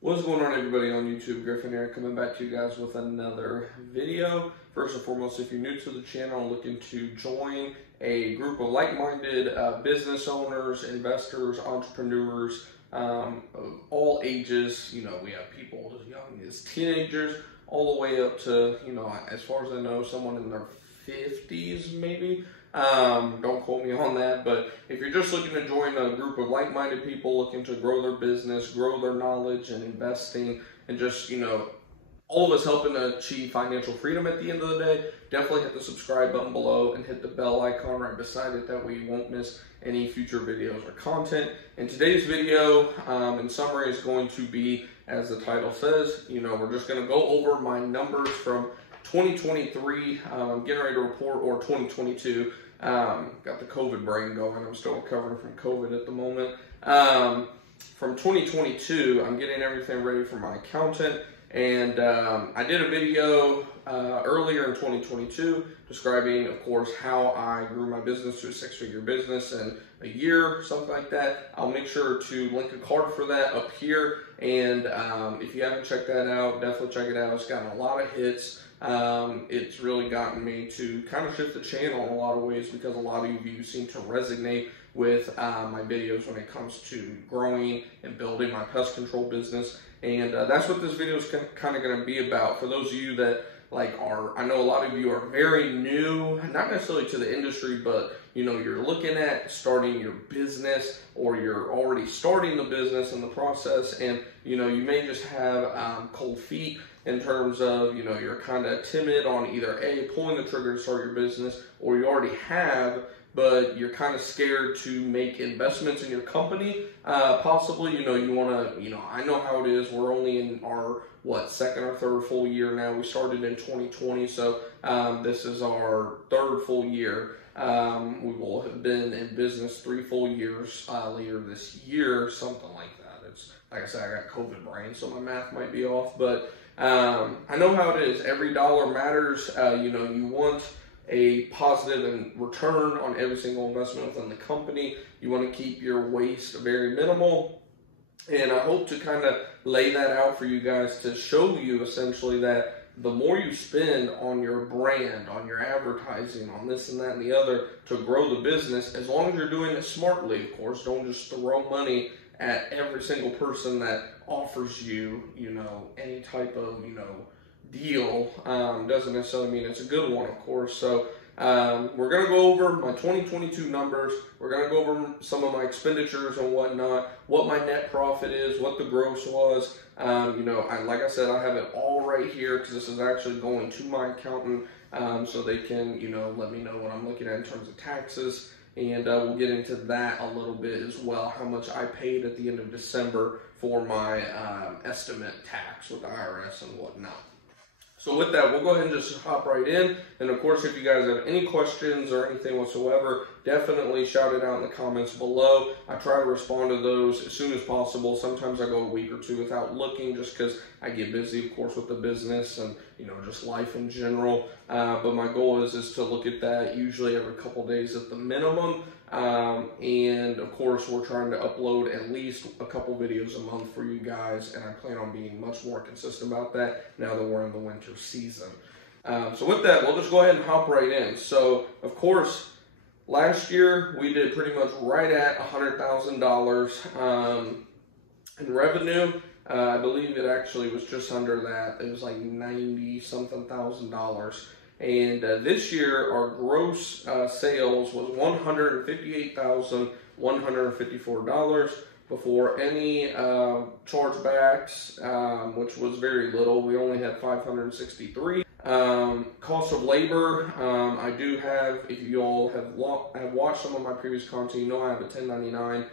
What's going on, everybody on YouTube? Griffin here, coming back to you guys with another video. First and foremost, if you're new to the channel, looking to join a group of like-minded business owners, investors, entrepreneurs, of all ages. You know, we have people as young as teenagers, all the way up to, you know, as far as I know, someone in their 50s maybe. Don't quote me on that, but if you're just looking to join a group of like-minded people looking to grow their business, grow their knowledge and investing, and just, you know, all of us helping to achieve financial freedom at the end of the day, definitely hit the subscribe button below and hit the bell icon right beside it. That way you won't miss any future videos or content. And today's video, in summary, is going to be, as the title says, you know, we're just going to go over my numbers from 2023, I'm getting ready to report, or 2022. Got the COVID brain going. I'm still recovering from COVID at the moment. From 2022, I'm getting everything ready for my accountant. And I did a video earlier in 2022 describing, of course, how I grew my business to a six-figure business in a year, something like that. I'll make sure to link a card for that up here. And if you haven't checked that out, definitely check it out. It's gotten a lot of hits. It's really gotten me to kind of shift the channel in a lot of ways because a lot of you seem to resonate with my videos when it comes to growing and building my pest control business. And that's what this video is kind of going to be about. For those of you that I know a lot of you are very new, not necessarily to the industry, but you know, you're looking at starting your business, or you're already starting the business in the process, and you know, you may just have cold feet in terms of, you know, you're kind of timid on either A, pulling the trigger to start your business, or you already have, but you're kind of scared to make investments in your company. Possibly, you know, you want to, you know, I know how it is. We're only in our, second or third full year now. We started in 2020, so this is our third full year. We will have been in business 3 full years later this year, something like that. It's, like I said, I got COVID brain, so my math might be off, but I know how it is. Every dollar matters. You know, you want a positive return on every single investment within the company. You want to keep your waste very minimal. And I hope to kind of lay that out for you guys to show you essentially that the more you spend on your brand, on your advertising, on this and that and the other to grow the business, as long as you're doing it smartly, of course, don't just throw money at every single person that offers you, you know, any type of, you know, deal. Doesn't necessarily mean it's a good one, of course. So we're going to go over my 2022 numbers. We're going to go over some of my expenditures and whatnot, what my net profit is, what the gross was. You know, like I said, I have it all right here because this is actually going to my accountant, so they can, you know, let me know what I'm looking at in terms of taxes. And we'll get into that a little bit as well, how much I paid at the end of December for my estimate tax with the IRS and whatnot. So with that, we'll go ahead and just hop right in. And of course, if you guys have any questions or anything whatsoever, definitely shout it out in the comments below. I try to respond to those as soon as possible. Sometimes I go a week or two without looking just because I get busy, of course, with the business and, you know, just life in general. But my goal is to look at that usually every couple days at the minimum. And of course, we're trying to upload at least a couple videos a month for you guys, and I plan on being much more consistent about that now that we're in the winter season. So with that, we'll just go ahead and hop right in. So of course, last year we did pretty much right at $100,000 in revenue. I believe it actually was just under that. It was like 90-something thousand dollars. And this year, our gross sales was $158,154 before any chargebacks, which was very little. We only had 563. Cost of labor, I do have, if you all have watched some of my previous content, you know I have a 1099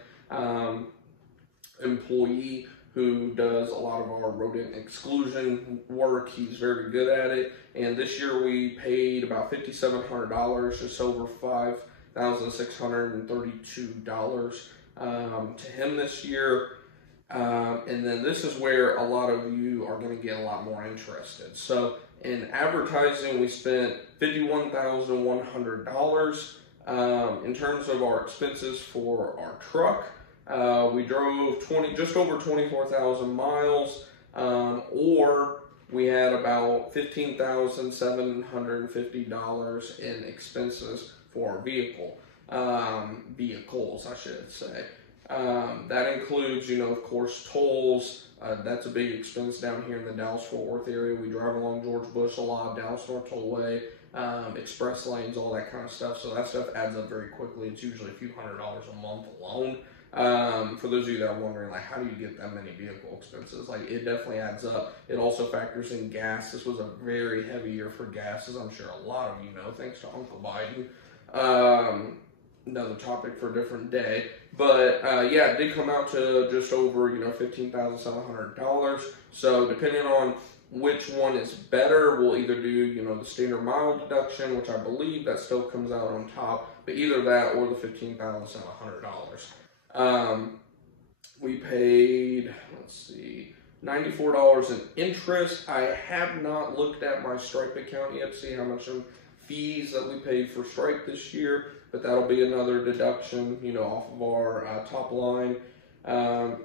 employee who does a lot of our rodent exclusion work. He's very good at it. And this year we paid about $5,700, just over $5,632 to him this year. And then this is where a lot of you are going to get a lot more interested. So in advertising, we spent $51,100. In terms of our expenses for our truck, We drove just over 24,000 miles, or we had about $15,750 in expenses for our vehicles, I should say. That includes, of course, tolls. That's a big expense down here in the Dallas-Fort Worth area. We drive along George Bush a lot, Dallas North Tollway, express lanes, all that kind of stuff. So that stuff adds up very quickly. It's usually a few $100s a month alone. For those of you that are wondering, like, how do you get that many vehicle expenses? Like, it definitely adds up. It also factors in gas. This was a very heavy year for gas, as I'm sure a lot of you know, thanks to Uncle Biden. Another topic for a different day. But, yeah, it did come out to just over, $15,700. So, depending on which one is better, we'll either do, the standard mile deduction, which I believe that still comes out on top, but either that or the $15,700. We paid, $94 in interest. I have not looked at my Stripe account yet to see how much in fees that we paid for Stripe this year, but that'll be another deduction, off of our top line.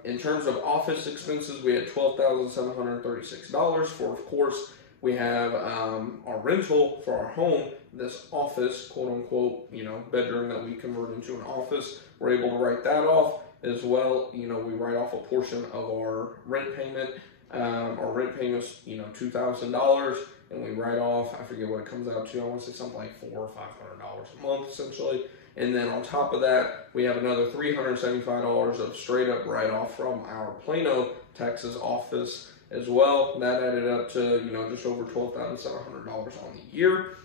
In terms of office expenses, we had $12,736 for, of course, we have our rental for our home, this office, quote unquote, bedroom that we convert into an office. We're able to write that off as well. We write off a portion of our rent payment. Our rent payment is, $2,000, and we write off, I forget what it comes out to, I want to say something like $400 or $500 a month, essentially. And then on top of that, we have another $375 of straight up write-off from our Plano, Texas office as well. That added up to, just over $12,700 on the year.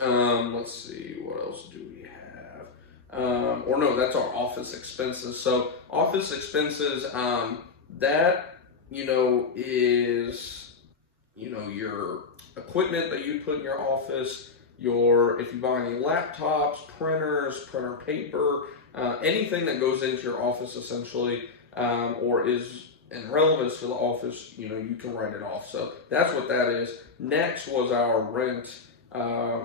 Let's see, what else do we have? Or no, that's our office expenses. So office expenses, that, is, your equipment that you put in your office, if you buy any laptops, printers, printer paper, anything that goes into your office essentially, or is in relevance to the office, you can write it off. So that's what that is. Next was our rent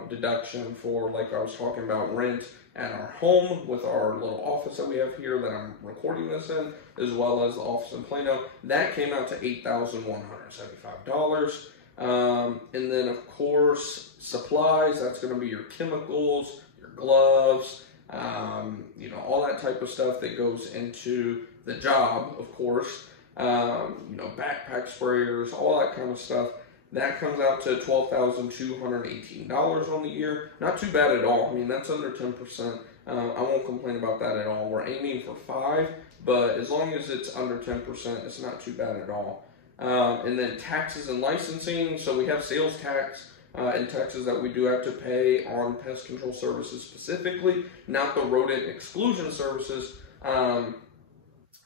deduction for, like I was talking about, rent at our home with our little office that we have here that I'm recording this in, as well as the office in Plano. That came out to $8,175. And then, of course, supplies, that's going to be your chemicals, your gloves, all that type of stuff that goes into the job, of course, backpack sprayers, all that kind of stuff. That comes out to $12,218 on the year. Not too bad at all. I mean, that's under 10%. I won't complain about that at all. We're aiming for 5%, but as long as it's under 10%, it's not too bad at all. And then taxes and licensing. So we have sales tax in Texas that we do have to pay on pest control services specifically, not the rodent exclusion services,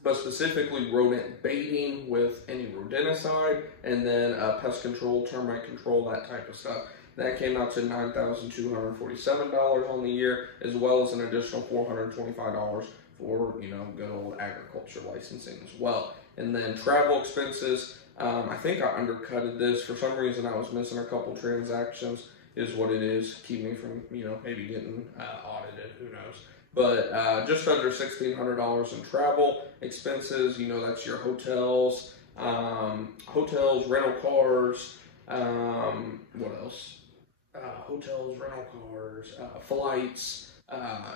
but specifically rodent baiting with any rodenticide, and then pest control, termite control, that type of stuff. That came out to $9,247 on the year, as well as an additional $425 for, good old agriculture licensing as well. And then travel expenses, I think I undercutted this. For some reason, I was missing a couple transactions, is what it is. Keep me from, maybe getting audited, who knows. But just under $1,600 in travel expenses. That's your hotels, rental cars, what else? Hotels, rental cars, flights,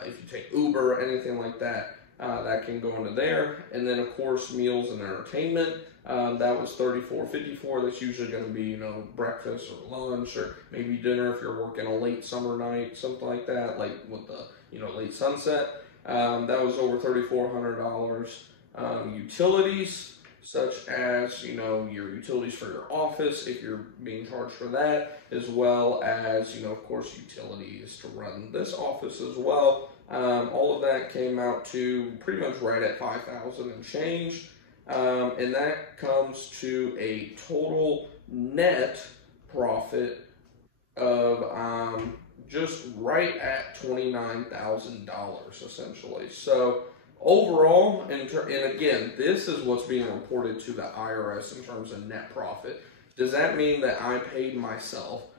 if you take Uber, anything like that, that can go into there. And then, of course, meals and entertainment. That was $34.54. That's usually going to be, breakfast or lunch, or maybe dinner if you're working a late summer night, something like that, like with the, late sunset. That was over $3,400. Utilities, such as, your utilities for your office, if you're being charged for that, as well as, of course, utilities to run this office as well. All of that came out to pretty much right at $5,000 and change. And that comes to a total net profit of just right at $29,000 essentially. So overall, and again, this is what's being reported to the IRS in terms of net profit. Does that mean that I paid myself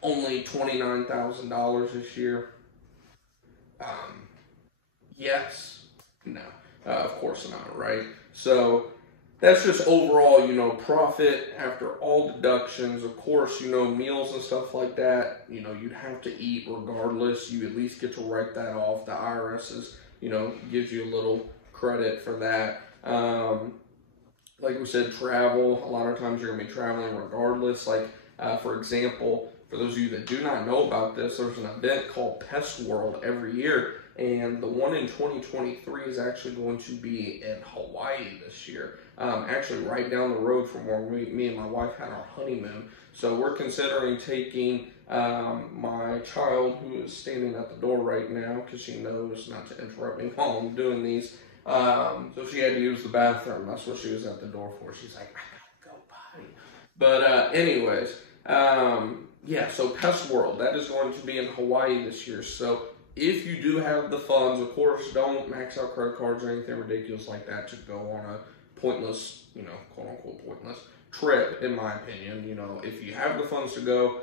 only $29,000 this year? Yes. No. Of course not, right? So that's just overall, you know, profit after all deductions. Of course, you know, meals and stuff like that, you know, you'd have to eat regardless. You at least get to write that off. The IRS is, you know, gives you a little credit for that. Like we said, travel, a lot of times you're going to be traveling regardless. Like, for example, for those of you that do not know about this, there's an event called Pest World every year. And the one in 2023 is actually going to be in Hawaii this year. Actually right down the road from where me and my wife had our honeymoon. So we're considering taking my child, who is standing at the door right now because she knows not to interrupt me while I'm doing these. So she had to use the bathroom. That's what she was at the door for. She's like, I gotta go potty. But anyways, yeah, so Pest World, that is going to be in Hawaii this year. So if you do have the funds, of course, don't max out credit cards or anything ridiculous like that to go on a pointless, you know, quote unquote pointless trip, in my opinion. You know, if you have the funds to go.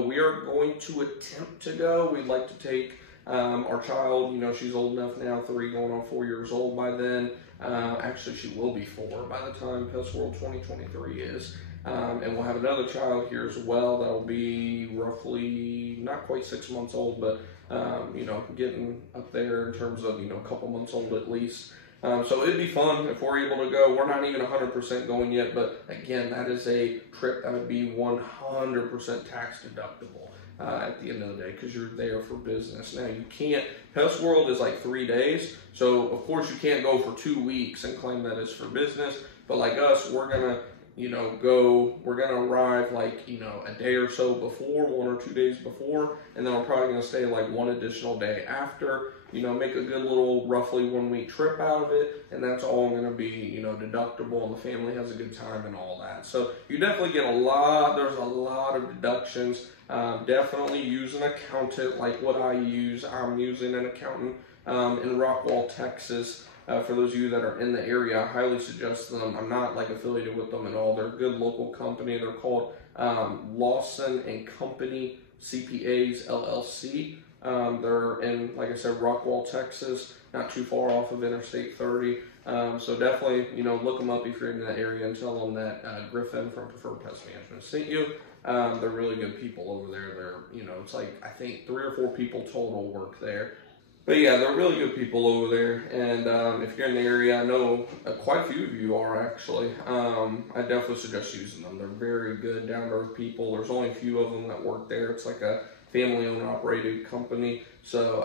We are going to attempt to go. We'd like to take our child, you know, she's old enough now, 3 going on 4 years old by then. Actually, she will be 4 by the time Pest World 2023 is. And we'll have another child here as well that'll be roughly not quite 6 months old, but you know, getting up there in terms of, you know, a couple months old at least. So it'd be fun if we're able to go. We're not even 100% going yet, but again, that is a trip that would be 100% tax deductible at the end of the day, because you're there for business. Now, you can't, Pest World is like 3 days, so of course you can't go for 2 weeks and claim that it's for business, but like us, we're gonna, you know, we're gonna arrive like, you know, a day or so before, 1 or 2 days before, and then we're probably gonna stay like 1 additional day after, you know, make a good little roughly 1 week trip out of it, and that's all gonna be, you know, deductible, and the family has a good time and all that. So you definitely get there's a lot of deductions. Definitely use an accountant like what I use. I'm using an accountant in Rockwall, Texas. For those of you that are in the area, I highly suggest them. I'm not like affiliated with them at all. They're a good local company. They're called Lawson and Company CPAs LLC. They're in, like I said, Rockwall, Texas, not too far off of Interstate 30. So definitely, you know, look them up if you're in that area and tell them that Griffin from Preferred Pest Management sent you. They're really good people over there. They're, you know, it's like, I think 3 or 4 people total work there. But yeah, they're really good people over there, and if you're in the area, I know quite a few of you are actually. I definitely suggest using them. They're very good, down-to-earth people. There's only a few of them that work there. It's like a family-owned, operated company, so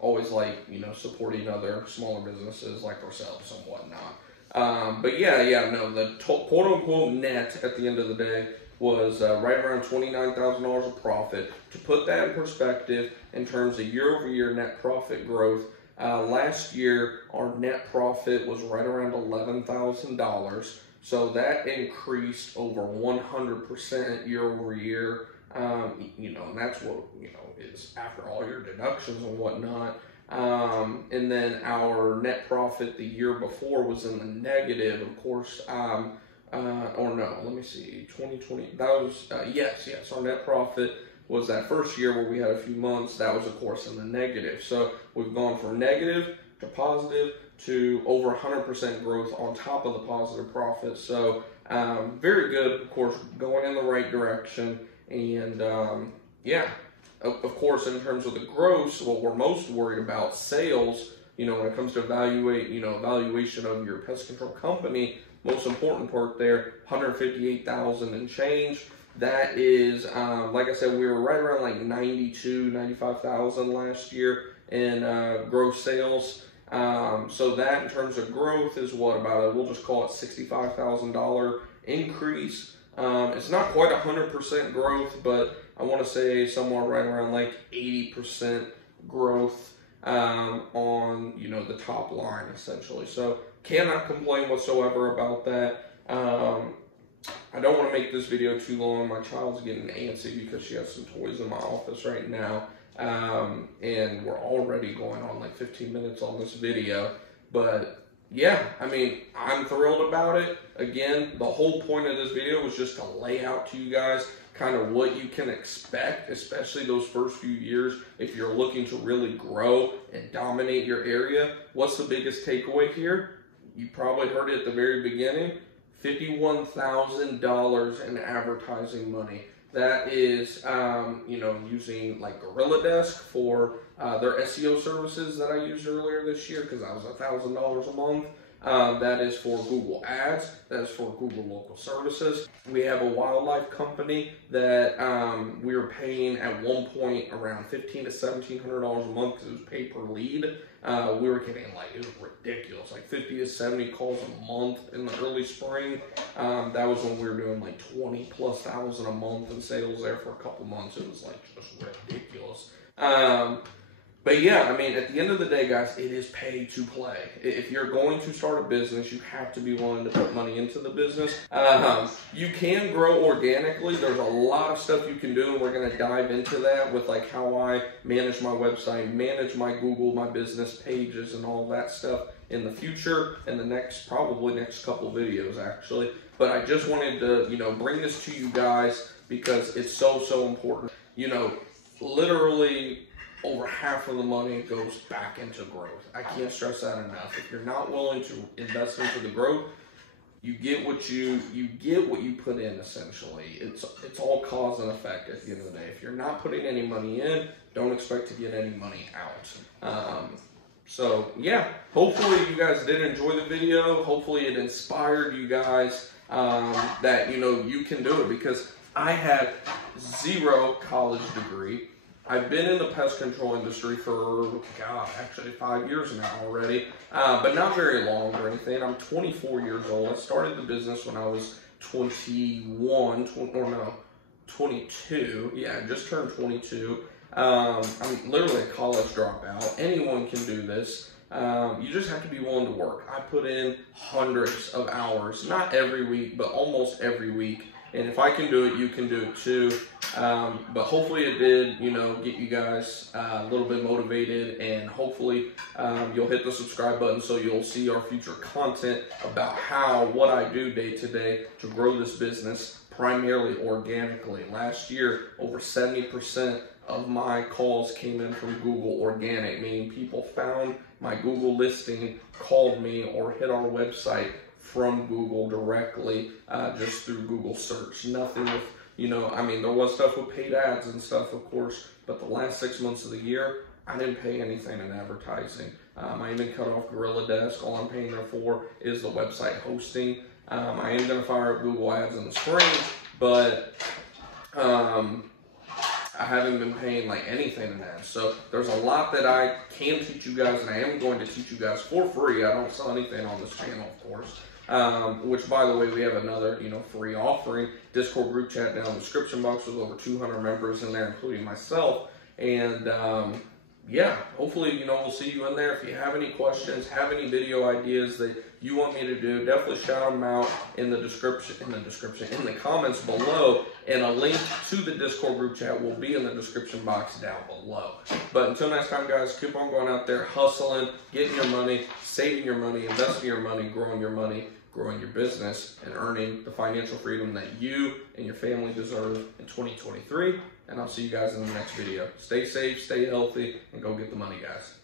always like, you know, supporting other smaller businesses like ourselves and whatnot. But yeah, no, the quote-unquote net at the end of the day was right around $29,000 of profit. To put that in perspective, in terms of year-over-year net profit growth, last year our net profit was right around $11,000. So that increased over 100% year-over-year. You know, and that's what, you know, is after all your deductions and whatnot. And then our net profit the year before was in the negative, of course. Or no, let me see, 2020, that was, yes, our net profit was that first year where we had a few months, that was of course in the negative. So we've gone from negative to positive to over 100% growth on top of the positive profit. So very good, of course, going in the right direction. And yeah, of course, in terms of the gross, what we're most worried about, sales, you know, when it comes to evaluation of your pest control company, most important part there, 158,000 and change. That is, like I said, we were right around like 95,000 last year in gross sales. So that in terms of growth is what, about we'll just call it $65,000 increase. It's not quite 100% growth, but I want to say somewhere right around like 80% growth on, you know, the top line essentially. So cannot complain whatsoever about that. I don't want to make this video too long. My child's getting antsy because she has some toys in my office right now. And we're already going on like 15 minutes on this video. But yeah, I mean, I'm thrilled about it. Again, the whole point of this video was just to lay out to you guys kind of what you can expect, especially those first few years if you're looking to really grow and dominate your area. What's the biggest takeaway here? You probably heard it at the very beginning, $51,000 in advertising money. That is, using like Gorilla Desk for their SEO services that I used earlier this year because that was $1,000 a month. That is for Google Ads. That is for Google Local Services. We have a wildlife company that we were paying at one point around $1,500 to $1,700 a month because it was pay per lead. We were getting it was ridiculous, like 50 to 70 calls a month in the early spring. That was when we were doing like 20,000+ a month in sales there for a couple months. It was like just ridiculous. But yeah, I mean, at the end of the day, guys, it is pay to play. If you're going to start a business, you have to be willing to put money into the business. You can grow organically. There's a lot of stuff you can do, and we're going to dive into that with like how I manage my website, manage my Google, my business pages, and all that stuff in the future, in the probably next couple videos, actually. But I just wanted to, bring this to you guys because it's so important. Literally, over half of the money goes back into growth. I can't stress that enough. If you're not willing to invest into the growth, you get what you put in, essentially. It's all cause and effect at the end of the day. If you're not putting any money in, don't expect to get any money out. So yeah, hopefully you guys did enjoy the video. Hopefully it inspired you guys that you can do it, because I had 0 college degree. I've been in the pest control industry for, actually 5 years now already, but not very long or anything. I'm 24 years old. I started the business when I was 22. Yeah, I just turned 22. I'm literally a college dropout. Anyone can do this. You just have to be willing to work. I put in hundreds of hours, not every week, but almost every week. And if I can do it, you can do it too. But hopefully it did, get you guys a little bit motivated, and hopefully you'll hit the subscribe button so you'll see our future content about what I do day to day to grow this business primarily organically. Last year, over 70% of my calls came in from Google organic, meaning people found my Google listing, called me, or hit our website from Google directly, just through Google search. Nothing with, there was stuff with paid ads and stuff, of course, but the last 6 months of the year, I didn't pay anything in advertising. I even cut off Gorilla Desk. All I'm paying there for is the website hosting. I am going to fire up Google Ads in the spring, but I haven't been paying like anything in ads. So there's a lot that I can teach you guys, and I am going to teach you guys for free. I don't sell anything on this channel, of course. Which, by the way, we have another, free offering, Discord group chat down in the description box with over 200 members in there, including myself. And, yeah, hopefully, we'll see you in there. If you have any questions, have any video ideas that you want me to do, definitely shout them out in the comments below. And a link to the Discord group chat will be in the description box down below. But until next time, guys, keep on going out there, hustling, getting your money, saving your money, investing your money, growing your business, and earning the financial freedom that you and your family deserve in 2023. And I'll see you guys in the next video. Stay safe, stay healthy, and go get the money, guys.